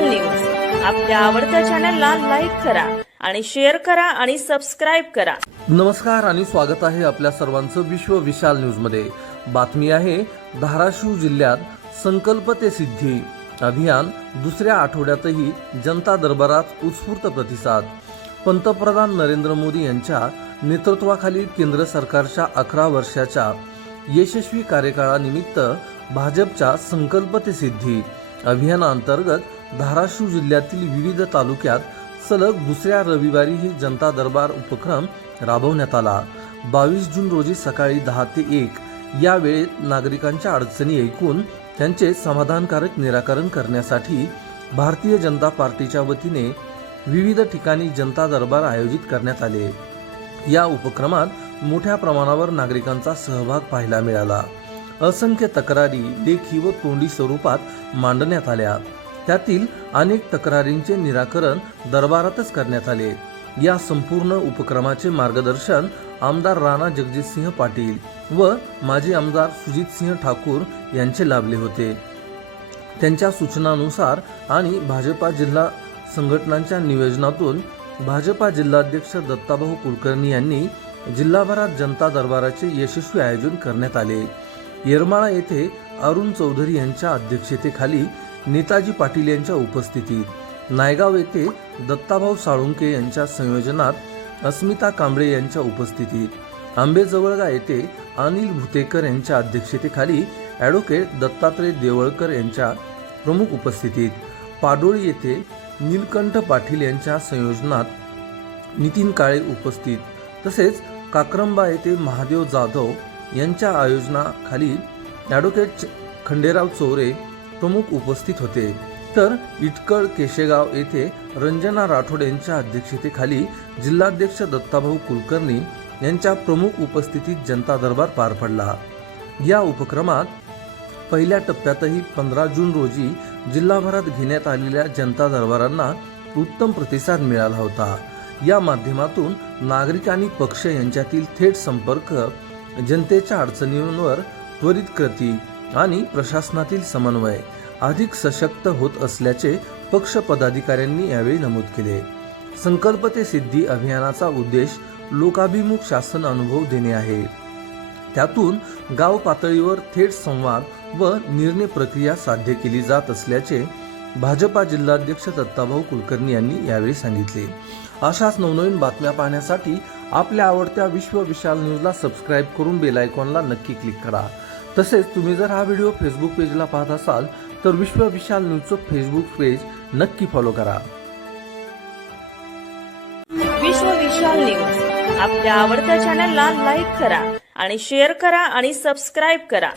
विशाल news आपल्या आवडत्या चॅनलला लाईक करा आणि शेअर करा आणि सबस्क्राइब करा। नमस्कार आणि स्वागत आहे आपल्या सर्वांचं विश्व विशाल न्यूज मध्ये। बातमी आहे धाराशिव जिल्ह्यात संकल्प ते सिद्धी अभियान दुसऱ्या आठवड्यातही जनता दरबारात उत्स्फूर्त प्रतिसाद। पंतप्रधान नरेंद्र मोदी यांच्या नेतृत्वाखाली केंद्र सरकारच्या 11 वर्षाच्या यशस्वी कार्यकाळानिमित्त भाजपच्या संकल्प ते सिद्धी अभियानाअंतर्गत धाराशिव जिल्ह्यातील विविध तालुक्यात सलग दुसऱ्या रविवारी ही जनता दरबार उपक्रम राबवण्यात आला। 22 जून रोजी सकाळी 10 ते 1 या वेळेत नागरिकांच्या अडचणी ऐकून त्यांचे समाधानकारक निराकरण करण्यासाठी भारतीय जनता पार्टीच्या वतीने विविध ठिकाणी जनता दरबार आयोजित करण्यात आले। या उपक्रमात मोठ्या प्रमाणावर नागरिकांचा सहभाग पाहायला मिळाला। असंख्य तक्रारी लेखी व तोंडी स्वरूपात मांडण्यात आल्या। त्यातील अनेक तक्रारींचे निराकरण दरबारातच करण्यात आले। या संपूर्ण उपक्रमाचे मार्गदर्शन आमदार राणा जगजितसिंह पाटील व माजी आमदार सुजितसिंह ठाकूर यांचे लाभले होते। त्यांच्या सूचनानुसार आणि भाजपा जिल्हा संघटनांच्या नियोजनातून भाजपा जिल्हाध्यक्ष दत्ताभाऊ कुलकर्णी यांनी जिल्हाभरात जनता दरबाराचे यशस्वी आयोजन करण्यात आले। येरमाळा येथे अरुण चौधरी यांच्या अध्यक्षतेखाली नेताजी पाटील यांच्या उपस्थितीत, नायगाव येथे दत्ताभाऊ साळुंके यांच्या संयोजनात अस्मिता कांबळे यांच्या उपस्थितीत, आंबेजवळगा येथे अनिल भुतेकर यांच्या अध्यक्षतेखाली ॲडव्होकेट दत्तात्रय देवळकर यांच्या प्रमुख उपस्थितीत, पाडोळी येथे नीलकंठ पाटील यांच्या संयोजनात नितीन काळे उपस्थित, तसेच काक्रंबा येथे महादेव जाधव यांच्या आयोजनाखाली ॲडव्होकेट खंडेराव चोरे प्रमुख उपस्थित होते। तर इटकळ केशेगाव येथे रंजना राठोड यांच्या अध्यक्षतेखाली जिल्हाध्यक्ष दत्ताभाऊ कुलकर्णी यांच्या प्रमुख उपस्थितीत जनता दरबार पार पडला। या उपक्रमात पहिल्या टप्प्यातही 15 जून रोजी जिल्हाभरात घेण्यात आलेल्या जनता दरबारांना उत्तम प्रतिसाद मिळाला होता। या माध्यमातून नागरिक आणि पक्ष यांच्यातील थेट संपर्क, जनतेच्या अडचणींवर त्वरित कृती आणि प्रशासनातील समन्वय अधिक सशक्त होत असल्याचे पक्ष पदाधिकाऱ्यांनी यावेळी नमूद केले। संकल्प ते सिद्धी अभियानाचा उद्देश लोकाभिमुख शासन अनुभव देणे आहे। त्यातून गाव पातळीवर थेट संवाद व निर्णय प्रक्रिया साध्य केली जात असल्याचे भाजपा जिल्हाध्यक्ष दत्ताभाऊ कुलकर्णी यांनी यावेळी सांगितले। अशाच नवनवीन बातम्या पाहण्यासाठी आपल्या आवडत्या विश्व विशाल न्यूजला सबस्क्राईब करून बेल आयकॉनला नक्की क्लिक करा। तसेच तुम्ही जर हा व्हिडिओ फेसबुक पेजला पाहत असाल तर विश्व विशाल न्यूजचं फेसबुक पेज नक्की फॉलो करा। विश्व विशाल न्यूज आपल्या आवडत्या चॅनलला लाईक करा आणि शेअर करा आणि सबस्क्राइब करा।